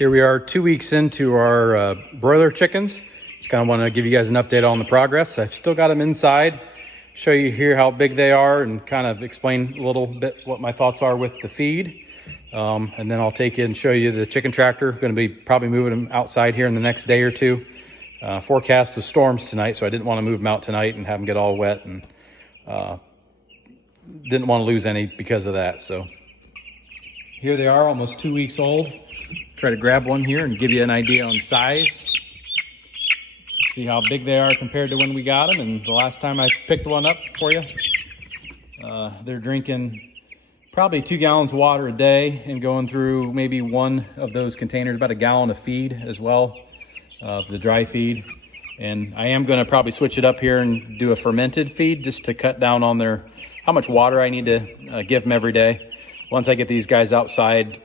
Here we are 2 weeks into our broiler chickens. Just kind of want to give you guys an update on the progress. I've still got them inside, show you here how big they are and kind of explain a little bit what my thoughts are with the feed. And then I'll take you and show you the chicken tractor. Going to be probably moving them outside here in the next day or two. Forecast of storms tonight, so I didn't want to move them out tonight and have them get all wet, and didn't want to lose any because of that. So here they are, almost 2 weeks old. Try to grab one here and give you an idea on size. See how big they are compared to when we got them and the last time I picked one up for you. They're drinking probably 2 gallons of water a day and going through maybe one of those containers, about a gallon of feed as well, the dry feed. And I am going to probably switch it up here and do a fermented feed just to cut down on how much water I need to give them every day. Once I get these guys outside,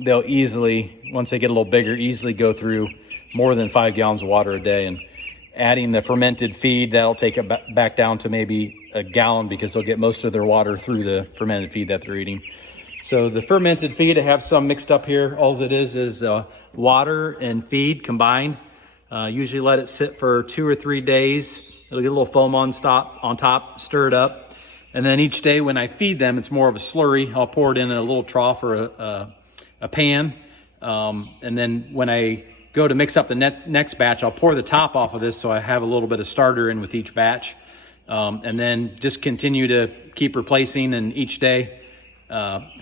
they'll easily, once they get a little bigger, easily go through more than 5 gallons of water a day. And adding the fermented feed, that'll take it back down to maybe a gallon because they'll get most of their water through the fermented feed that they're eating. So the fermented feed, I have some mixed up here. All it is water and feed combined. Usually let it sit for 2 or 3 days. It'll get a little foam on top, stir it up. And then each day when I feed them, it's more of a slurry. I'll pour it in a little trough or a pan. And then when I go to mix up the next batch, I'll pour the top off of this so I have a little bit of starter in with each batch. And then just continue to keep replacing, and each day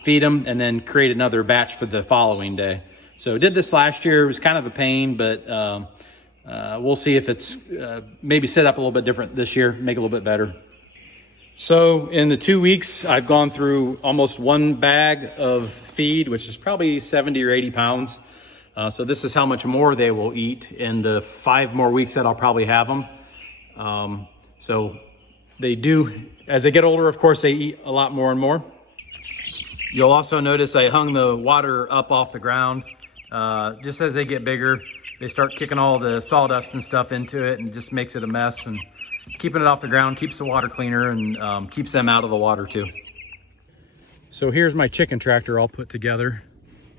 feed them and then create another batch for the following day. So did this last year. It was kind of a pain, but we'll see if it's maybe set up a little bit different this year, make it a little bit better. So in the 2 weeks, I've gone through almost 1 bag of feed, which is probably 70 or 80 pounds. So this is how much more they will eat in the 5 more weeks that I'll probably have them. So they do, as they get older, of course, they eat a lot more and more. You'll also notice I hung the water up off the ground. Just as they get bigger, they start kicking all the sawdust and stuff into it and just makes it a mess. And keeping it off the ground keeps the water cleaner and keeps them out of the water too. So here's my chicken tractor all put together.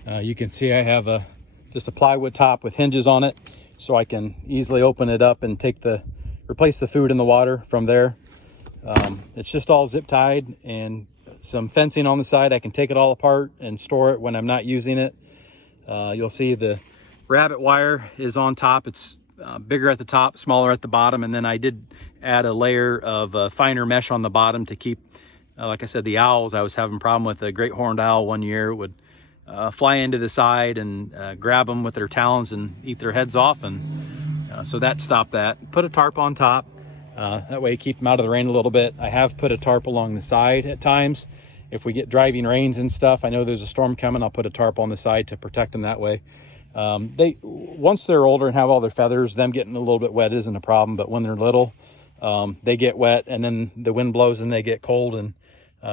You can see I have just a plywood top with hinges on it, so I can easily open it up and replace the food in the water from there. It's just all zip tied and some fencing on the side. I can take it all apart and store it when I'm not using it. You'll see the rabbit wire is on top. It's bigger at the top, smaller at the bottom, and then I did add a layer of finer mesh on the bottom to keep, like I said, the owls. I was having a problem with a great horned owl one year. It would fly into the side and grab them with their talons and eat their heads off, and so that stopped that. Put a tarp on top, that way keep them out of the rain a little bit. I have put a tarp along the side at times. If we get driving rains and stuff, I know there's a storm coming, I'll put a tarp on the side to protect them that way. Once they're older and have all their feathers, them getting a little bit wet isn't a problem, but when they're little, they get wet and then the wind blows and they get cold, and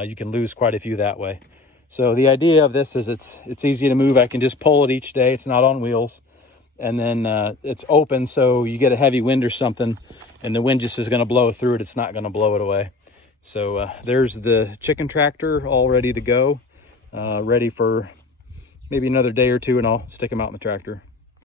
you can lose quite a few that way. So the idea of this is it's easy to move. I can just pull it each day. It's not on wheels, and then it's open, so you get a heavy wind or something and the wind just is going to blow through it. It's not going to blow it away. So there's the chicken tractor all ready to go, ready for maybe another day or two, and I'll stick them out in the tractor.